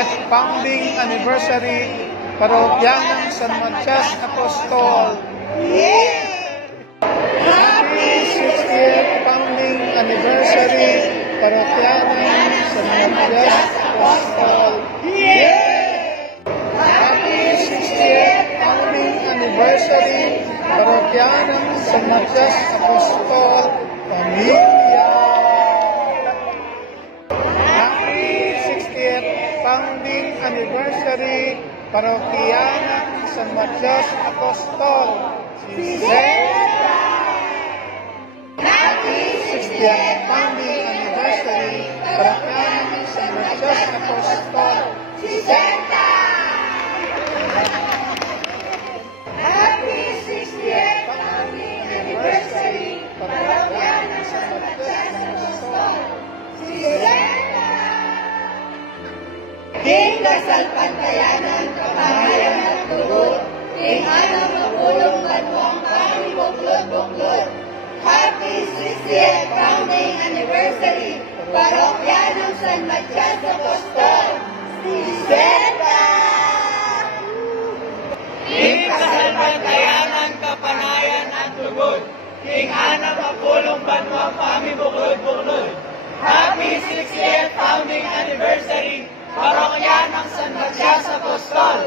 60th Founding Anniversary, Parokya ng San Matias Apostol. Happy 60th Founding Anniversary, Parokya ng San Matias Apostol. Happy 60th Founding Anniversary, Parokya ng San Matias Apostol, Pamilya. Happy 60th Founding Anniversary, Parokya ng San Matias Apostol, Sisera. Happy 60th Founding Anniversary, Parokya ng San Matias Apostol, Sisera. Happy 60th Founding Anniversary, Parokya ng San Matias Apostol, Sisera. King Dasal Pantayanan, Kamahayan at Lugod, King Anang Mapulong Banwang Kami Buklod. Happy 60th Founding Anniversary, Parokya ng San Matias Apostol, Sisera. King Dasal Pantayanan, Kapanayan at Lugod, King Anang Mapulong Banwang Kami Buklod. Happy 60th Founding Anniversary, Parokya ng San Matias Apostol.